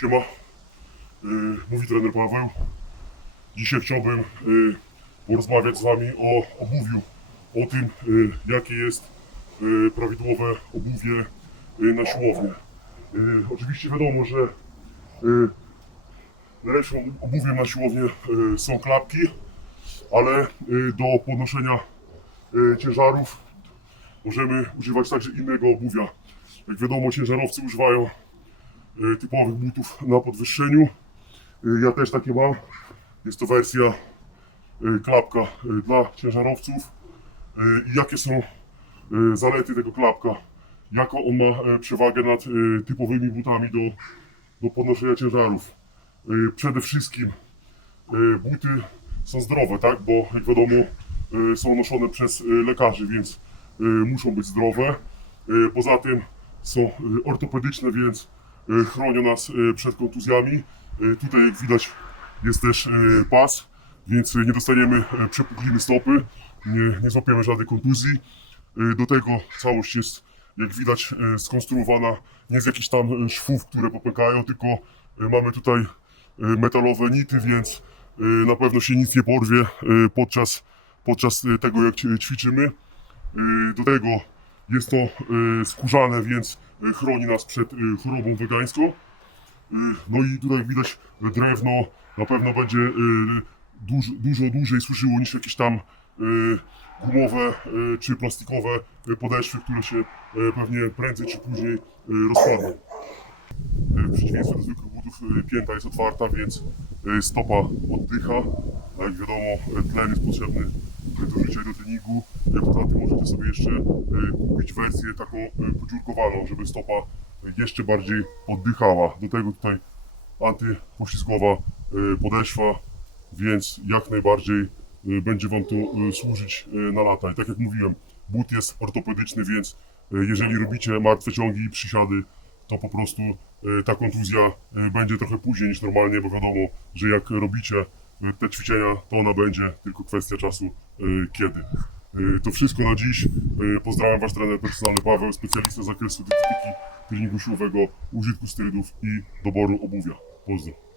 Siema, y, mówi trener Paweł. Dzisiaj chciałbym y, porozmawiać z Wami o obuwiu, o tym, y, jakie jest y, prawidłowe obuwie y, na siłownię. Y, oczywiście wiadomo, że y, najlepszym obuwiem na siłownię y, są klapki, ale y, do podnoszenia y, ciężarów możemy używać także innego obuwia. Jak wiadomo, ciężarowcy używają typowych butów na podwyższeniu. Y, Ja też takie mam. Jest to wersja y, klapka dla ciężarowców. Jakie są zalety tego klapka? Jaką on ma e, przewagę nad typowymi butami do, do podnoszenia ciężarów? Przede wszystkim buty są zdrowe, tak? Bo jak wiadomo są noszone przez lekarzy, więc muszą być zdrowe. Poza tym są ortopedyczne, więc chronią nas y, przed kontuzjami. Y, Tutaj jak widać jest też pas, więc nie dostaniemy przepukliny stopy, nie, nie złapiemy żadnej kontuzji. Do tego całość jest, jak widać, skonstruowana nie z jakichś tam szwów, które popękają, tylko mamy tutaj metalowe nity, więc na pewno się nic nie porwie podczas, podczas tego, jak ćwiczymy. Do tego jest to y, skórzane, więc y, chroni nas przed y, chorobą wegańską. No i tutaj widać drewno na pewno będzie dużo, dużo dłużej służyło niż jakieś tam gumowe czy plastikowe podeszwy, które się pewnie prędzej czy później rozpadną. W przeciwieństwie do zwykłych butów pięta jest otwarta, więc stopa oddycha. A Jak wiadomo, tlen jest potrzebny do życia do treningu. Poza tym możecie sobie jeszcze y, kupić wersję taką podziurkowaną, żeby stopa jeszcze bardziej oddychała. Do tego tutaj antypoślizgowa podeszwa, więc jak najbardziej będzie Wam to służyć na lata. I tak jak mówiłem, but jest ortopedyczny, więc jeżeli robicie martwe ciągi i przysiady, to po prostu ta kontuzja będzie trochę później niż normalnie, bo wiadomo, że jak robicie te ćwiczenia, to ona będzie tylko kwestia czasu y, kiedy. Y, To wszystko na dziś. Pozdrawiam Wasz trener personalny Paweł, specjalista z zakresu dietetyki, treningu siłowego, użytku sterydów i doboru obuwia. Pozdro.